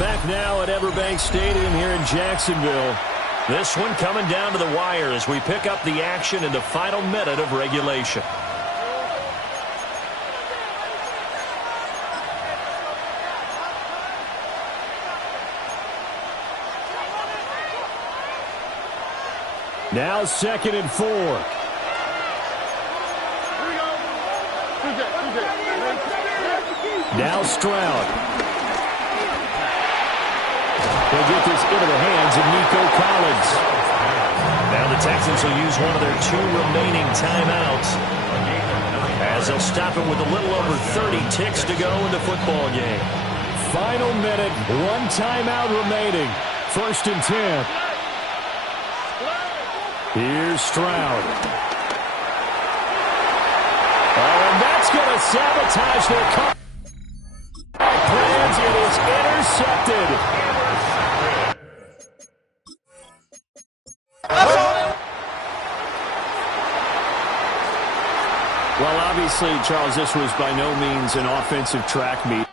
Back now at Everbank Stadium here in Jacksonville. This one coming down to the wire as we pick up the action in the final minute of regulation. Now 2nd and 4. Now Stroud. They'll get this into the hands of Nico Collins. Now the Texans will use one of their 2 remaining timeouts, as they'll stop it with a little over 30 ticks to go in the football game. Final minute, 1 timeout remaining. 1st and 10. Here's Stroud. Oh, and that's going to sabotage their plans. It is intercepted. Well, obviously, Charles, this was by no means an offensive track meet.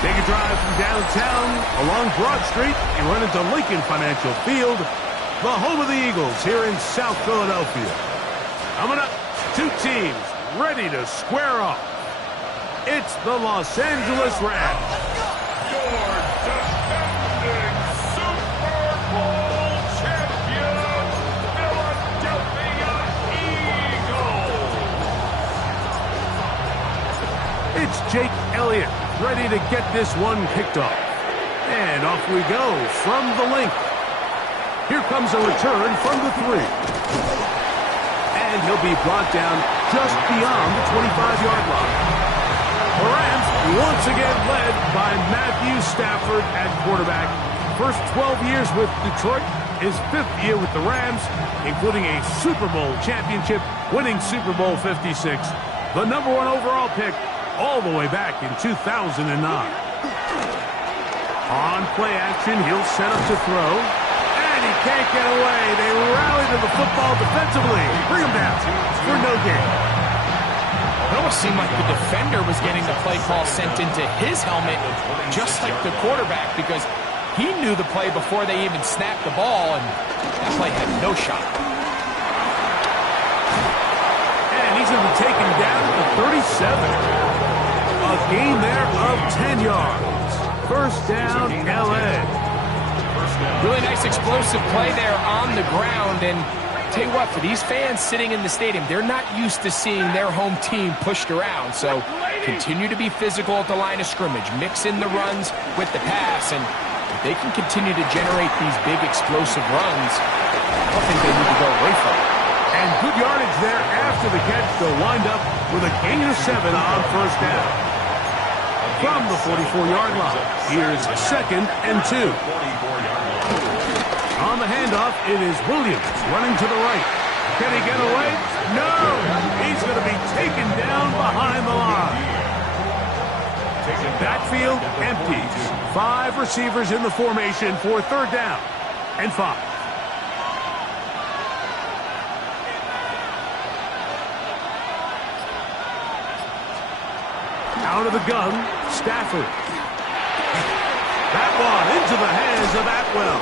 Take a drive from downtown along Broad Street and run into Lincoln Financial Field, the home of the Eagles here in South Philadelphia. Coming up, two teams ready to square off. It's the Los Angeles Rams. Your defending Super Bowl champion, Philadelphia Eagles. It's Jake Elliott, ready to get this one kicked off. And off we go from the link. Here comes a return from the 3. And he'll be brought down just beyond the 25-yard line. The Rams once again led by Matthew Stafford at quarterback. First 12 years with Detroit, his 5th year with the Rams, including a Super Bowl championship, winning Super Bowl 56. The #1 overall pick all the way back in 2009. On play action, he'll set up to throw. And he can't get away. They rally to the football defensively. Bring him down for no gain. It almost seemed like the defender was getting the play call sent into his helmet, just like the quarterback, because he knew the play before they even snapped the ball, and that play had no shot. And he's going to be taken down to 37. A gain there of 10 yards. First down, L.A. Really nice explosive play there on the ground, and tell you what, for these fans sitting in the stadium, they're not used to seeing their home team pushed around, so continue to be physical at the line of scrimmage, mix in the runs with the pass, and if they can continue to generate these big explosive runs, I don't think they need to go away from it. And good yardage there after the catch. They'll wind up with a gain of 7 on first down. From the 44-yard line, here's 2nd and 2. On the handoff, it is Williams running to the right. Can he get away? No! He's going to be taken down behind the line. Backfield empties. 5 receivers in the formation for 3rd down and 5. Out of the gun, Stafford. That one into the hands of Atwell.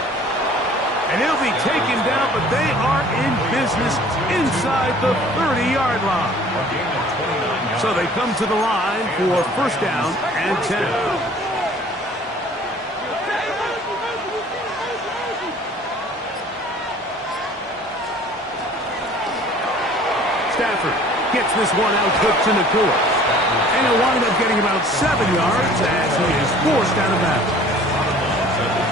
And he'll be taken down, but they are in business inside the 30-yard line. So they come to the line for first down and 10. Stafford gets this one out quick to Nakua. And he'll wind up getting about 7 yards as he is forced out of bounds.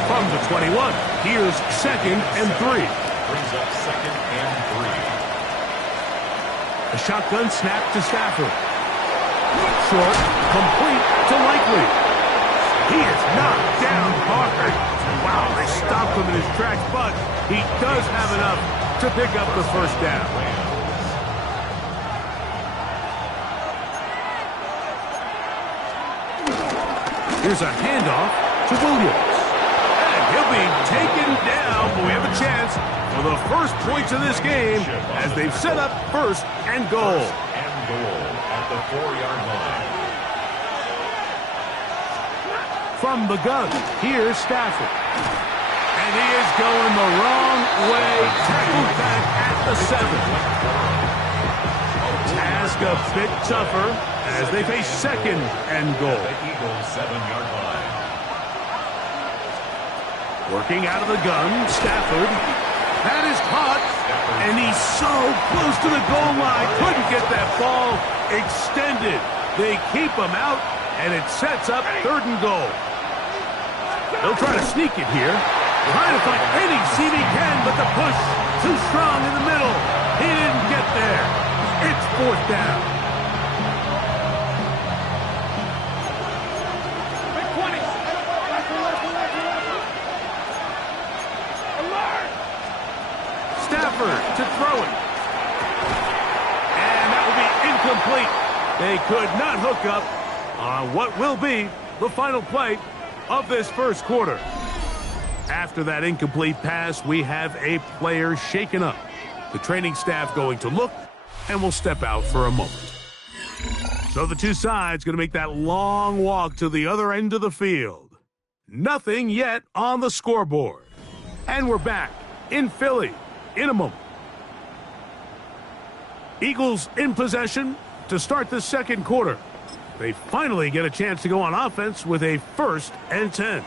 From the 21, here's 2nd and 3. Brings up 2nd and 3. A shotgun snap to Stafford. Short, complete to Likely. He is knocked down hard. Wow, they stopped him in his tracks, but he does have enough to pick up the first down. Here's a handoff to Williams. And he'll be taken down, but we have a chance for the first points of this game as they've set up first and goal. And goal at the 4-yard line. From the gun, here's Stafford. And he is going the wrong way. Tackled back at the 7. Task a bit tougher as they face second and goal. The Eagles 7-yard line. Working out of the gun, Stafford. That is caught, and he's so close to the goal line. Couldn't get that ball extended. They keep him out, and it sets up third and goal. They'll try to sneak it here. Trying to find any seam he can, but the push too strong in the middle. He didn't get there. It's fourth down. Stafford to throw it. And that will be incomplete. They could not hook up on what will be the final play of this first quarter. After that incomplete pass, we have a player shaken up. The training staff going to look and will step out for a moment. So the two sides going to make that long walk to the other end of the field. Nothing yet on the scoreboard. And we're back in Philly in a moment. Eagles in possession to start the second quarter. They finally get a chance to go on offense with a 1st and 10.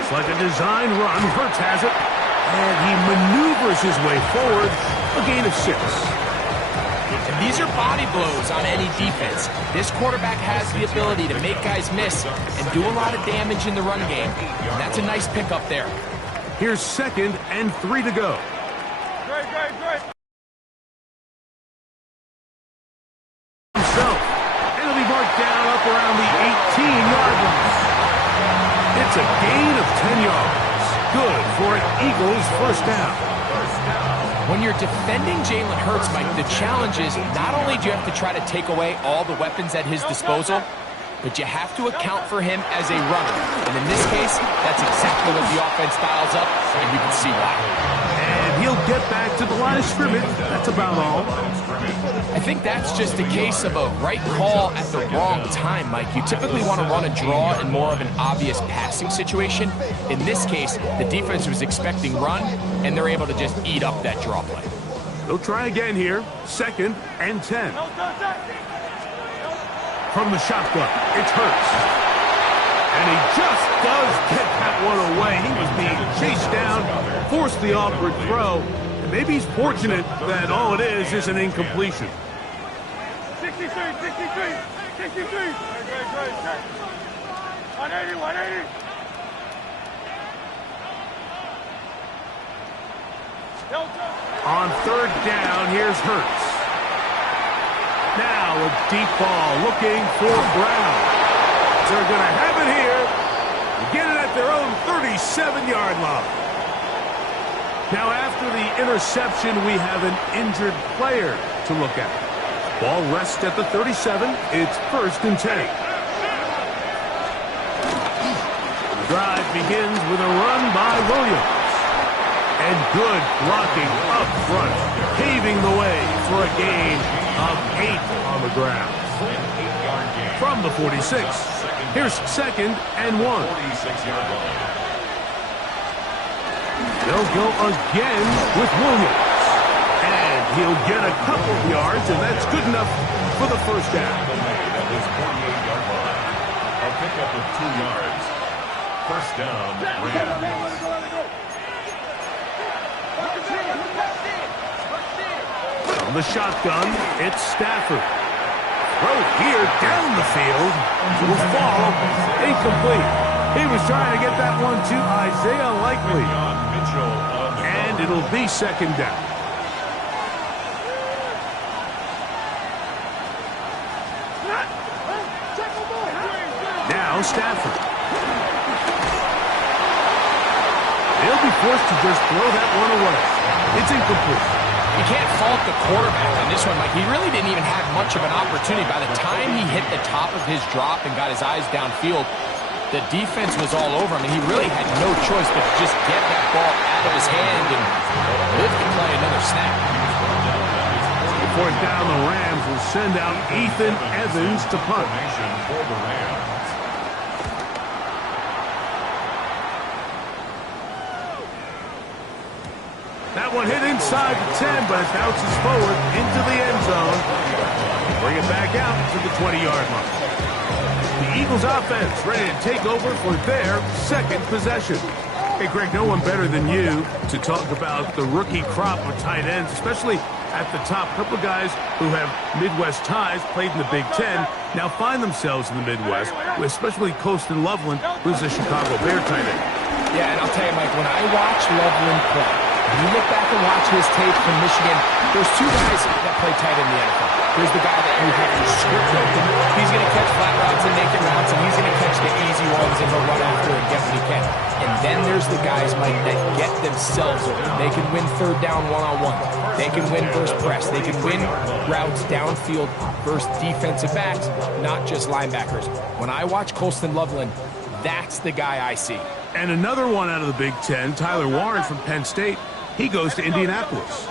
It's like a design run. Hurts has it. And he maneuvers his way forward. A gain of 6. And these are body blows on any defense. This quarterback has the ability to make guys miss and do a lot of damage in the run game. And that's a nice pickup there. Here's 2nd and 3 to go. Himself. It'll be marked down up around the 18-yard line. It's a gain of 10 yards. Good for an Eagles first down. When you're defending Jalen Hurts, Mike, the challenge is not only do you have to try to take away all the weapons at his disposal, but you have to account for him as a runner. And in this case, that's exactly what the offense dials up, and you can see why. And he'll get back to the line of scrimmage. That's about all. I think that's just a case of a right call at the wrong time, Mike. You typically want to run a draw in more of an obvious passing situation. In this case, the defense was expecting run, and they're able to just eat up that draw play. They'll try again here. 2nd and 10. From the shotgun, it's Hurts. And he just does get that one away. He was being chased down, forced the awkward throw, and maybe he's fortunate that all it is an incompletion. 63. 180. 180. On 3rd down, here's Hurts. Now a deep ball looking for Brown. They're going to have it here. Get it at their own 37-yard line. Now after the interception, we have an injured player to look at. Ball rests at the 37. It's 1st and 10. The drive begins with a run by Williams. And good blocking up front, paving the way for a gain of 8 on the ground. From the 46, here's 2nd and 1. They'll go again with Williams. And he'll get a couple of yards, and that's good enough for the first down. That was 48-yard line. A pickup of 2 yards. First down, Rams. From the shotgun, it's Stafford. Throw here down the field. Will fall incomplete. He was trying to get that one to Isaiah Likely. And it'll be 2nd down. Now Stafford. They'll be forced to just throw that one away. It's incomplete. You can't fault the quarterback on this one, Mike. He really didn't even have much of an opportunity. By the time he hit the top of his drop and got his eyes downfield, the defense was all over him, and he really had no choice but to just get that ball out of his hand and live to play another snap. Fourth down, the Rams will send out Ethan Evans to punt. For the Rams. That one hit inside the 10, but it bounces forward into the end zone. Bring it back out to the 20-yard line. The Eagles offense ready to take over for their second possession. Hey, Greg, no one better than you to talk about the rookie crop of tight ends, especially at the top. A couple of guys who have Midwest ties, played in the Big Ten, now find themselves in the Midwest, especially Colston Loveland, who's a Chicago Bear tight end. Yeah, and I'll tell you, Mike, when I watch Loveland play, when you look back and watch his tape from Michigan, there's two guys that play tight in the NFL. There's the guy that you have to script open. He's going to catch flat routes and naked routes, and he's going to catch the easy ones and he'll run after and get what he can. And then there's the guys, Mike, that get themselves open. They can win third down one-on-one. They can win versus press. They can win routes downfield versus defensive backs, not just linebackers. When I watch Colston Loveland, that's the guy I see. And another one out of the Big Ten, Tyler Warren from Penn State. He goes to Indianapolis.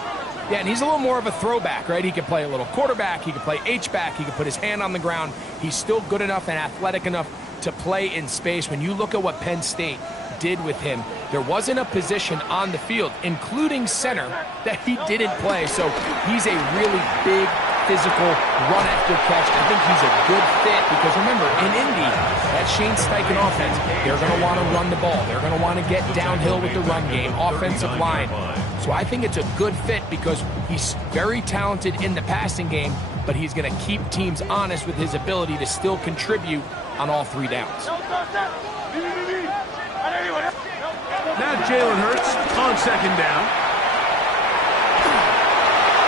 Yeah, and he's a little more of a throwback, right? He can play a little quarterback. He can play H-back. He can put his hand on the ground. He's still good enough and athletic enough to play in space. When you look at what Penn State did with him, there wasn't a position on the field, including center, that he didn't play. So he's a really big, physical, run after catch. I think he's a good fit because remember, in Indy, that Shane Steichen offense, they're going to want to run the ball. They're going to want to get downhill with the run game, offensive line. So I think it's a good fit because he's very talented in the passing game, but he's going to keep teams honest with his ability to still contribute on all three downs. Now Jalen Hurts on second down.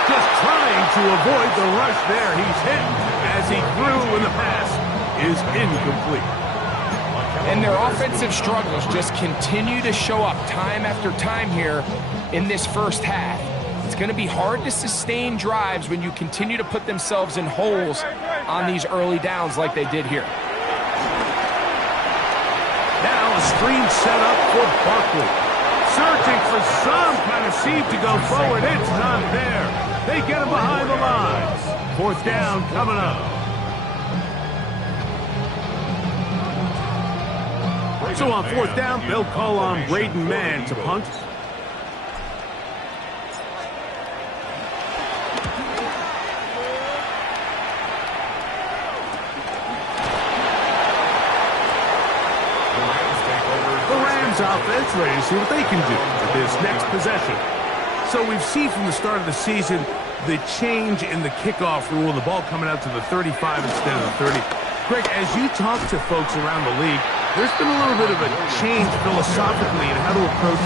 Just trying to avoid the rush there. He's hit as he threw when the pass is incomplete. And their offensive struggles just continue to show up time after time here in this first half. It's going to be hard to sustain drives when you continue to put themselves in holes on these early downs like they did here. Now a screen set up for Barkley. Searching for some kind of seam to go forward. It's not there. They get him behind the lines. Fourth down coming up. So on fourth down, they'll call on Braden Mann to punt. The Rams offense ready to see what they can do with this next possession. So we've seen from the start of the season the change in the kickoff rule, the ball coming out to the 35 instead of the 30. Greg, as you talk to folks around the league, there's been a little bit of a change philosophically in how to approach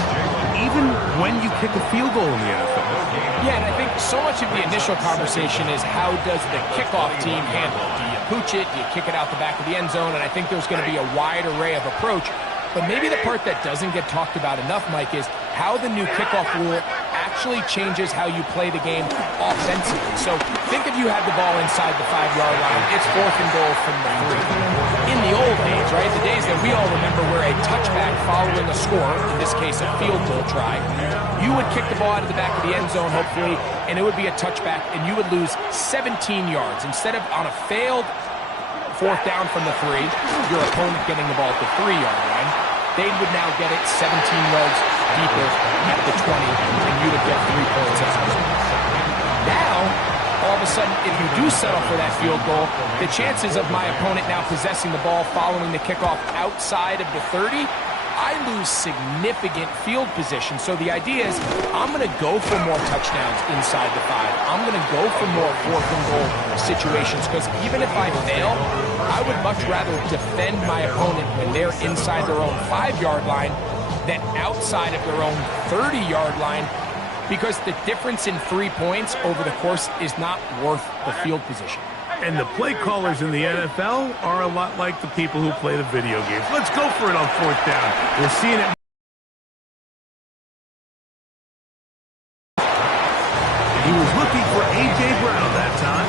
even when you kick a field goal in the NFL. Yeah, and I think so much of the initial conversation is how does the kickoff team handle it? Do you pooch it? Do you kick it out the back of the end zone? And I think there's going to be a wide array of approach. But maybe the part that doesn't get talked about enough, Mike, is how the new kickoff rule actually changes how you play the game offensively. So think if you had the ball inside the 5-yard line, it's fourth and goal from the 3. In the old days, right, the days that we all remember where a touchback following a score, in this case a field goal try, you would kick the ball out of the back of the end zone, hopefully, and it would be a touchback, and you would lose 17 yards. Instead of on a failed fourth down from the 3, your opponent getting the ball at the 3-yard line, they would now get it 17 yards deeper at the 20, and you would get 3 points as a result. Now, all of a sudden, if you do settle for that field goal, the chances of my opponent now possessing the ball following the kickoff outside of the 30, I lose significant field position. So the idea is I'm going to go for more touchdowns inside the 5. I'm going to go for more fourth and goal situations because even if I fail, I would much rather defend my opponent when they're inside their own 5-yard line than outside of their own 30-yard line because the difference in 3 points over the course is not worth the field position. And the play callers in the NFL are a lot like the people who play the video games. Let's go for it on fourth down. We're seeing it. He was looking for A.J. Brown that time.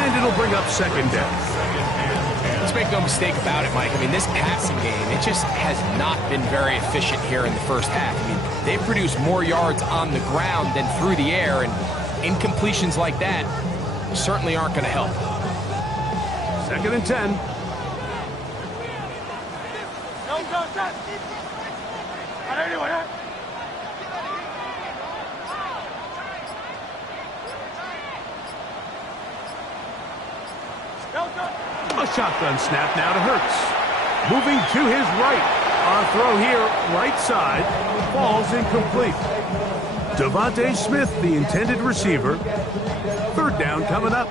And it'll bring up second down. Let's make no mistake about it, Mike. I mean, this passing game, it just has not been very efficient here in the first half. I mean, they've produced more yards on the ground than through the air, and incompletions like that certainly aren't going to help. Second and 10. A shotgun snap now to Hurts. Moving to his right. On throw here, right side. Falls incomplete. Devontae Smith, the intended receiver. Third down coming up.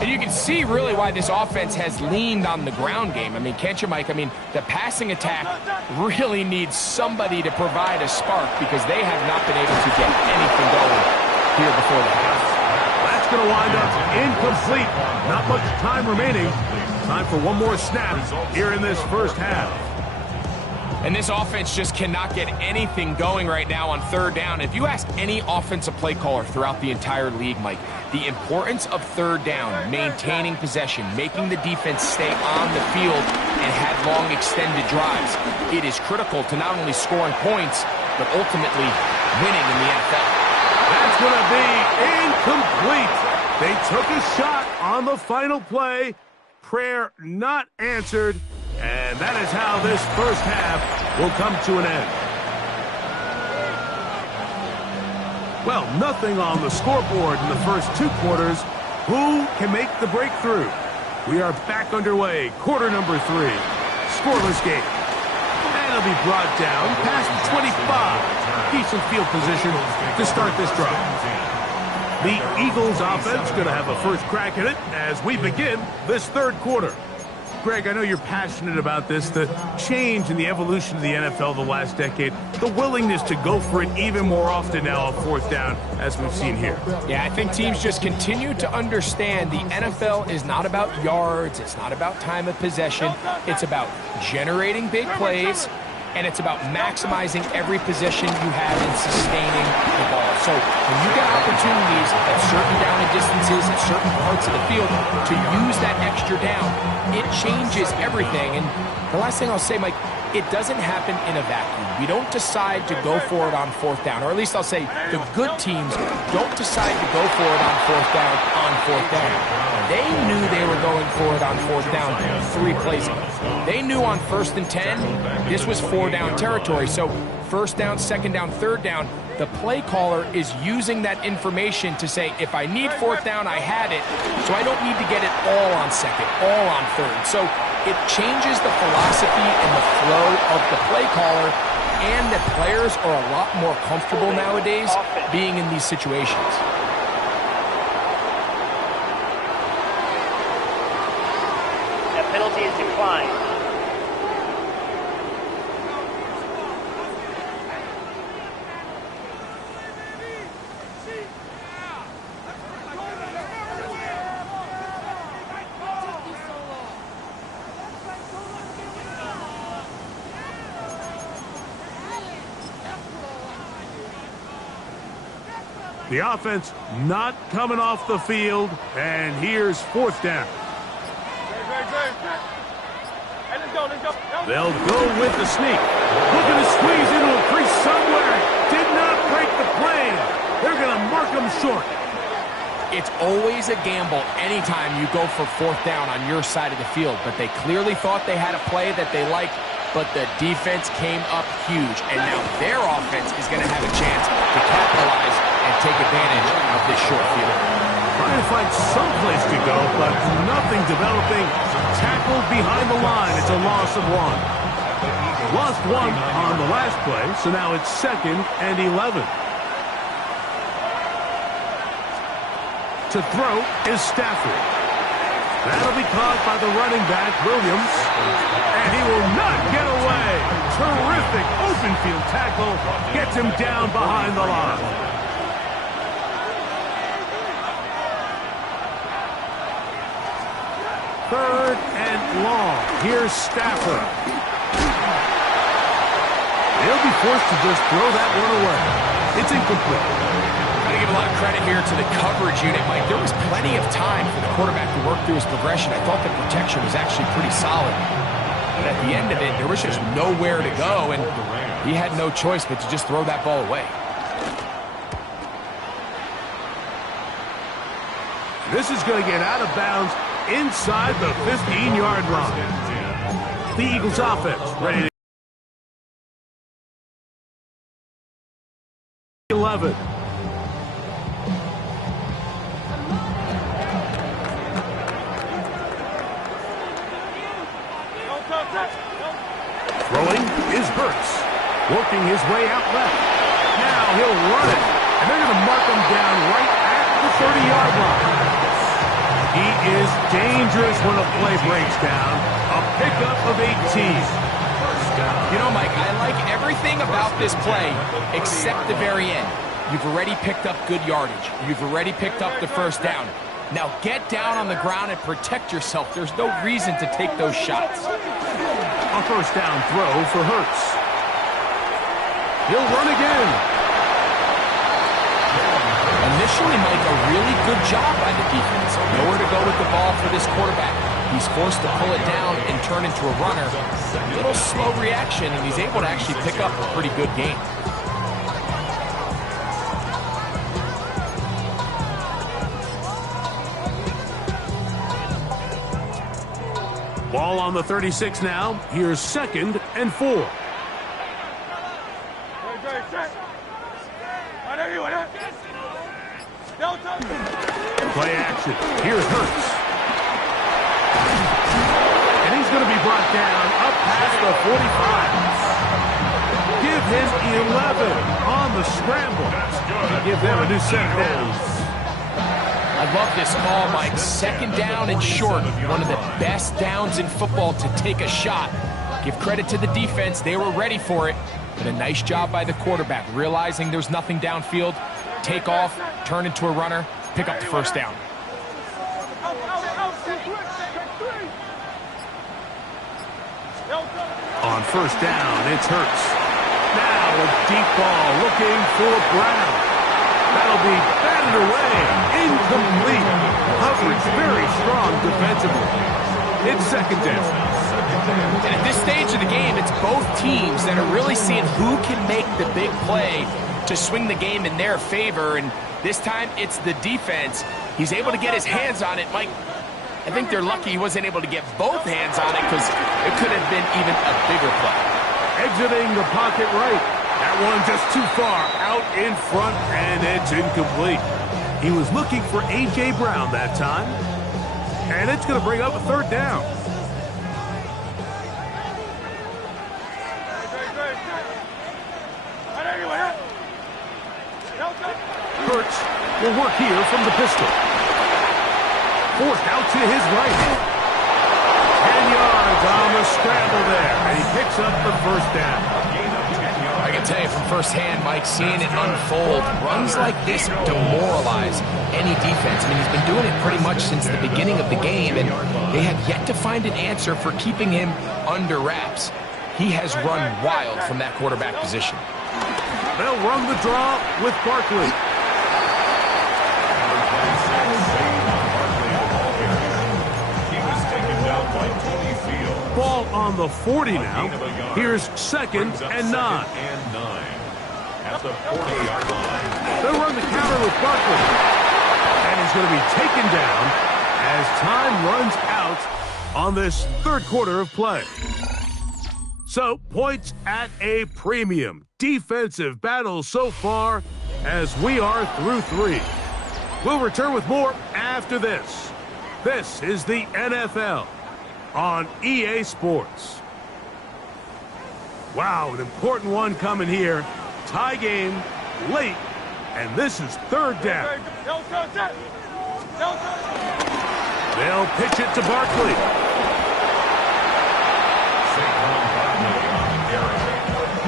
And you can see really why this offense has leaned on the ground game. I mean, can't you, Mike? I mean, the passing attack really needs somebody to provide a spark because they have not been able to get anything going here before the half. That's going to wind up incomplete. Not much time remaining. Time for one more snap here in this first half. And this offense just cannot get anything going right now on third down. If you ask any offensive play caller throughout the entire league, Mike, the importance of third down, maintaining possession, making the defense stay on the field and have long extended drives, it is critical to not only scoring points, but ultimately winning in the NFL. That's going to be incomplete. They took a shot on the final play. Prayer not answered. And that is how this first half will come to an end. Well, nothing on the scoreboard in the first two quarters. Who can make the breakthrough? We are back underway. Quarter number 3. Scoreless game. And it'll be brought down past the 25. Decent field position to start this drive. The Eagles offense going to have a first crack at it as we begin this third quarter. Greg, I know you're passionate about this, the change in the evolution of the NFL the last decade, the willingness to go for it even more often now on fourth down, as we've seen here. Yeah, I think teams just continue to understand the NFL is not about yards, it's not about time of possession, it's about generating big plays, and it's about maximizing every possession you have in sustaining the ball. So when you get opportunities at certain down and distances, at certain parts of the field, to use that extra down, it changes everything. And the last thing I'll say, Mike, it doesn't happen in a vacuum. We don't decide to go for it on fourth down, or at least I'll say the good teams don't decide to go for it on fourth down They knew they were going for it on fourth down 3 plays ago. They knew on 1st and 10, this was 4-down territory. So first down, second down, third down, the play caller is using that information to say, if I need fourth down, I had it, so I don't need to get it all on second, all on third. So it changes the philosophy and the flow of the play caller, and that players are a lot more comfortable nowadays being in these situations. That penalty is declined. The offense not coming off the field, and here's fourth down. They'll go with the sneak. Looking to squeeze into a crease somewhere. Did not break the plane. They're going to mark them short. It's always a gamble anytime you go for fourth down on your side of the field, but they clearly thought they had a play that they liked, but the defense came up huge, and now their offense is going to have a chance to capitalize and take advantage of this short field. Trying to find some place to go, but nothing developing. Tackled behind the line. It's a loss of 1. Lost 1 on the last play, so now it's 2nd and 11. To throw is Stafford. That'll be caught by the running back, Williams. And he will not get away. Terrific open field tackle. Gets him down behind the line. 3rd and long. Here's Stafford. They'll be forced to just throw that one away. It's incomplete. Got to give a lot of credit here to the coverage unit, Mike. There was plenty of time for the quarterback to work through his progression. I thought the protection was actually pretty solid. But at the end of it, there was just nowhere to go, and he had no choice but to just throw that ball away. This is going to get out of bounds inside the 15-yard line. The Eagles offense ready to 11. Throwing is Hurts, working his way out left. Now he'll run it, and they're going to mark him down right at the 30-yard line. He is dangerous when a play breaks down. A pickup of 18. You know, Mike, I like everything about this play except the very end. You've already picked up good yardage. You've already picked up the first down. Now get down on the ground and protect yourself. There's no reason to take those shots. A first down throw for Hurts. He'll run again. Initially, Mike, a really good job by the defense. Nowhere to go with the ball for this quarterback. He's forced to pull it down and turn into a runner. A little slow reaction, and he's able to actually pick up a pretty good game. Ball on the 36 now. Here's 2nd and 4. Play action. Here's Hurts. And he's going to be brought down up past the 45. Give him 11 on the scramble. And give them a new set of downs. I love this call, Mike. 2nd down and short. One of the best downs in football to take a shot. Give credit to the defense. They were ready for it. But a nice job by the quarterback, realizing there's nothing downfield. Take off, turn into a runner, pick up the first down. On first down, it's Hurts. Now a deep ball looking for Brown. That'll be batted away. Incomplete. Coverage very strong defensively. It's 2nd down. And at this stage of the game, it's both teams that are really seeing who can make the big play to swing the game in their favor. And this time, it's the defense. He's able to get his hands on it. Mike, I think they're lucky he wasn't able to get both hands on it because it could have been even a bigger play. Exiting the pocket right. That one just too far out in front, and it's incomplete. He was looking for A.J. Brown that time, and it's going to bring up a 3rd down. Hurts will work here from the pistol. Forced out to his right. 10 yards on the scramble there, and he picks up the first down. I can tell you from firsthand, Mike, seeing it unfold, runs like this demoralize any defense. I mean, he's been doing it pretty much since the beginning of the game, and they have yet to find an answer for keeping him under wraps. He has run wild from that quarterback position. They'll run the draw with Barkley. Ball on the 40 now. Here's 2nd and 9. At the 40-yard line. They'll run the counter with Barkley. And he's going to be taken down as time runs out on this 3rd quarter of play. So, points at a premium. Defensive battle so far as we are through 3. We'll return with more after this. This is the NFL on EA Sports. Wow, an important one coming here. Tie game, late, and this is 3rd down. They'll pitch it to Barkley.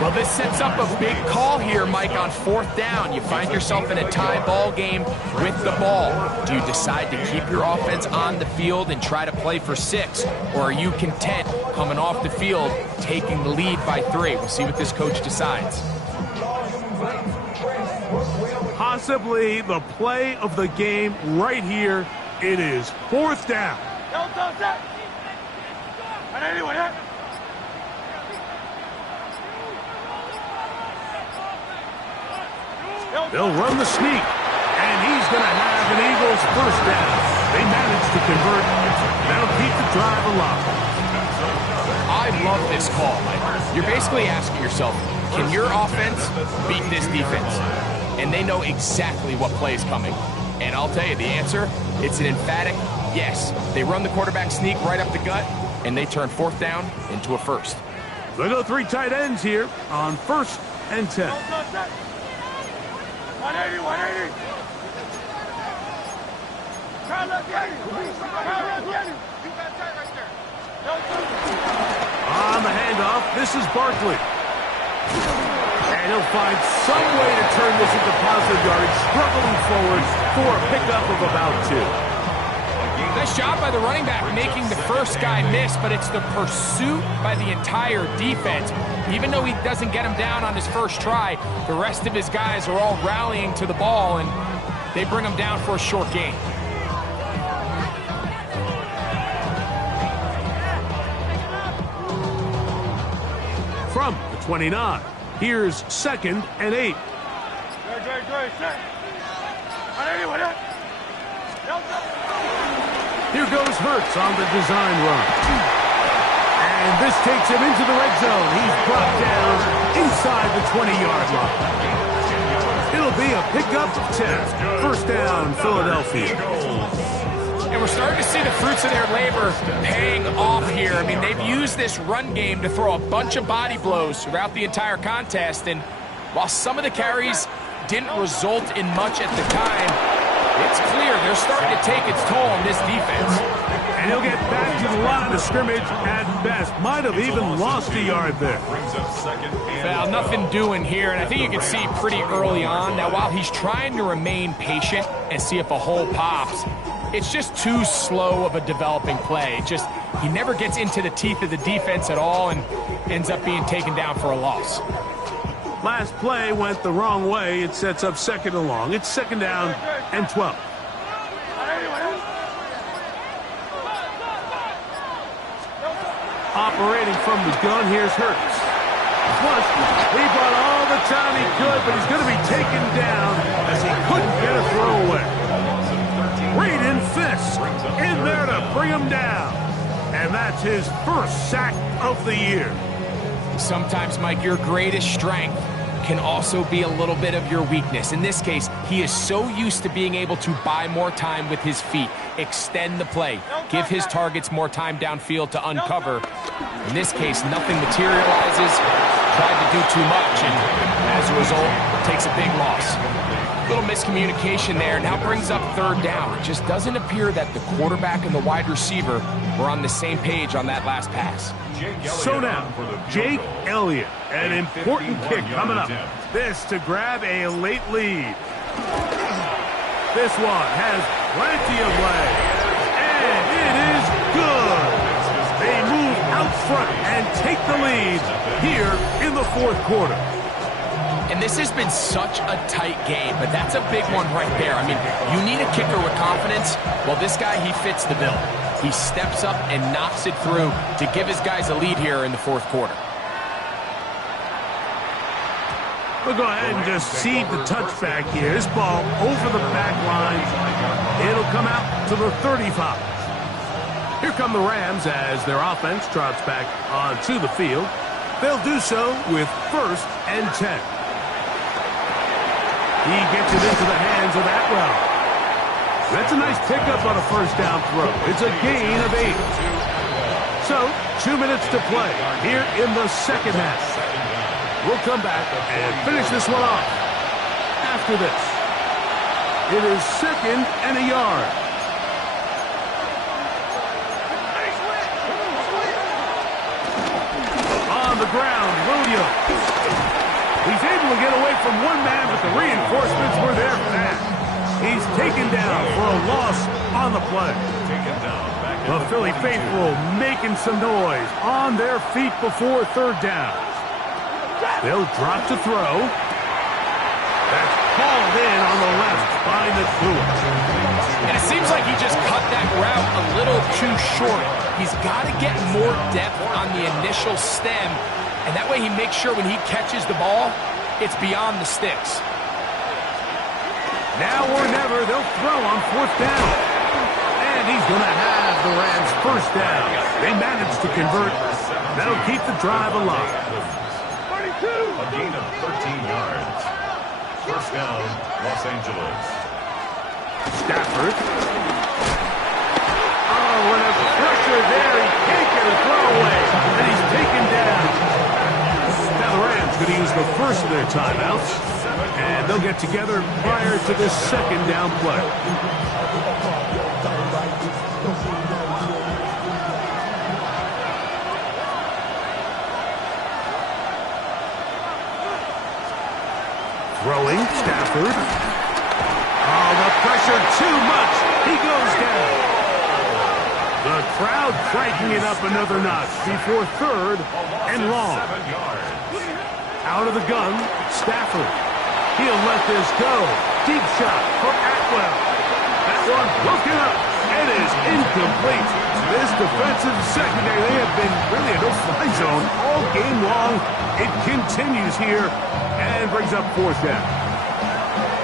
Well, this sets up a big call here, Mike, on 4th down. You find yourself in a tie ball game with the ball. Do you decide to keep your offense on the field and try to play for 6? Or are you content coming off the field, taking the lead by 3? We'll see what this coach decides. Possibly the play of the game right here. It is 4th down. They'll run the sneak, and he's going to have an Eagles first down. They managed to convert. That'll keep the drive alive. I love this call, Mike. You're basically asking yourself, can your offense beat this defense? And they know exactly what play is coming. And I'll tell you the answer, it's an emphatic yes. They run the quarterback sneak right up the gut, and they turn 4th down into a first. They go 3 tight ends here on 1st and 10. 180, 180. On the handoff, this is Barkley. And he'll find some way to turn this into positive yardage, struggling forward for a pickup of about 2. Nice job by the running back making the first guy miss, but it's the pursuit by the entire defense. Even though he doesn't get him down on his first try, the rest of his guys are all rallying to the ball, and they bring him down for a short gain. From the 29, here's 2nd and 8. Here goes Hurts on the design run. And this takes him into the red zone. He's brought down inside the 20-yard line. It'll be a pickup of 10. First down, Philadelphia. And we're starting to see the fruits of their labor paying off here. I mean, they've used this run game to throw a bunch of body blows throughout the entire contest. And while some of the carries didn't result in much at the time, it's clear they're starting to take its toll on this defense. And he'll get back to the line of scrimmage at best. Might have even lost a yard there. Well, nothing doing here, and I think you can see pretty early on. Now, while he's trying to remain patient and see if a hole pops, it's just too slow of a developing play. He never gets into the teeth of the defense at all and ends up being taken down for a loss. Last play went the wrong way. It sets up 2nd and long. It's 2nd down and 12. Operating from the gun, here's Hurts. Plus, he brought all the time he could, but he's going to be taken down as he couldn't get a throw away. Braden Fisk in there to bring him down. And that's his first sack of the year. Sometimes, Mike, your greatest strength can also be a little bit of your weakness. In this case, he is so used to being able to buy more time with his feet, extend the play, give his targets more time downfield to uncover. In this case, nothing materializes, tried to do too much, and as a result, takes a big loss. Little miscommunication there, now brings up 3rd down. It just doesn't appear that the quarterback and the wide receiver were on the same page on that last pass. So now, Jake Elliott, an important kick coming up. This to grab a late lead. This one has plenty of legs, and it is good. They move out front and take the lead here in the 4th quarter. And this has been such a tight game, but that's a big one right there. I mean, you need a kicker with confidence. Well, this guy, he fits the bill. He steps up and knocks it through to give his guys a lead here in the 4th quarter. We'll go ahead and just cede the touchback here. This ball over the back line. It'll come out to the 35. Here come the Rams as their offense trots back onto the field. They'll do so with 1st and 10. He gets it into the hands of Atwell. That's a nice pickup on a first down throw. It's a gain of 8. So, 2 minutes to play here in the 2nd half. We'll come back and finish this one off after this. It is 2nd and a yard. On on the ground. Williams. He's able to get away from one man, but the reinforcements were there fast. He's taken down for a loss on the play. The Philly faithful making some noise on their feet before third down. They'll drop to throw. That's called in on the left by Nakua. And it seems like he just cut that route a little too short. He's got to get more depth on the initial stem, and that way he makes sure when he catches the ball, it's beyond the sticks. Now or never, they'll throw on fourth down. And he's going to have the Rams first down. They managed to convert. That'll keep the drive alive. A gain of 13 yards. First down, Los Angeles. Stafford. Oh, what a pressure there. He can't get a throw away. And he's taken down. Now the Rams going to use the first of their timeouts. And they'll get together prior to this second down play. Throwing, Stafford. Oh, the pressure too much. He goes down. The crowd cranking it up another notch before third and long. Out of the gun, Stafford. He'll let this go. Deep shot for Atwell. That one broken up and is incomplete. This defensive secondary, they have been really a no-fly zone all game long. It continues here and brings up fourth down.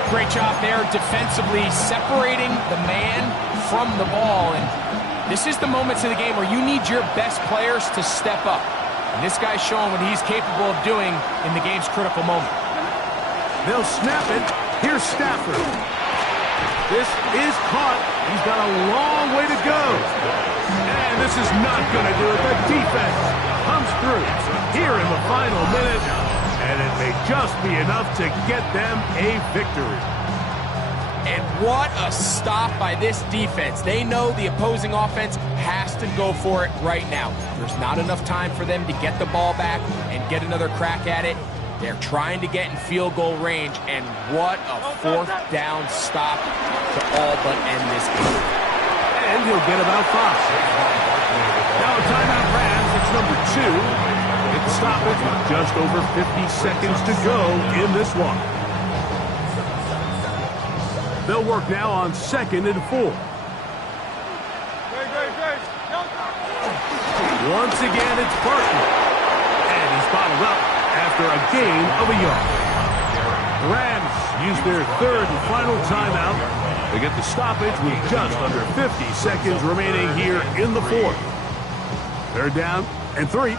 Great job there defensively, separating the man from the ball. And this is the moments of the game where you need your best players to step up. And this guy's showing what he's capable of doing in the game's critical moment. They'll snap it. Here's Stafford. This is caught. He's got a long way to go. And this is not going to do it. The defense comes through here in the final minute. And it may just be enough to get them a victory. And what a stop by this defense. They know the opposing offense has to go for it right now. There's not enough time for them to get the ball back and get another crack at it. They're trying to get in field goal range, and what a fourth down stop to all but end this game. And he'll get about 5. Now a timeout Rams, it's number 2. It's stoppage with just over 50 seconds to go in this one. They'll work now on 2nd and 4. Once again, it's Barton. And he's bottled up after a gain of a yard. The Rams use their third and final timeout. They get the stoppage with just under 50 seconds remaining here in the fourth. They're down and 3.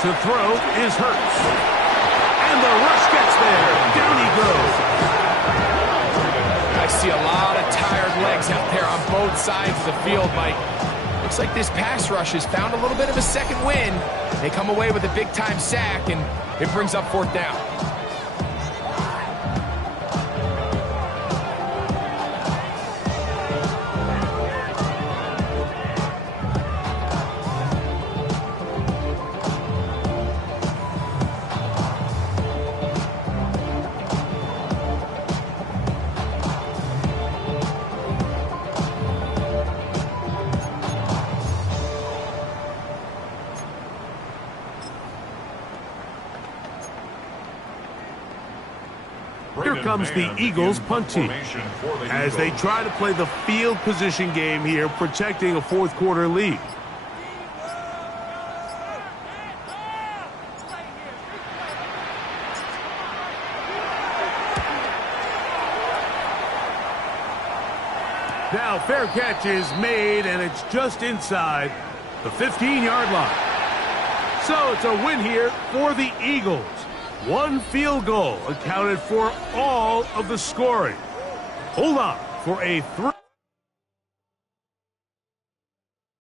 To throw is Hurts. And the rush gets there. Down he goes. I see a lot of tired legs out there on both sides of the field, Mike. Looks like this pass rush has found a little bit of a second wind. They come away with a big-time sack, and it brings up fourth down. Here comes the Eagles punt team as they try to play the field position game here, protecting a fourth quarter lead. Now fair catch is made and it's just inside the 15-yard line. So it's a win here for the Eagles. One field goal accounted for all of the scoring. Hold on for a 3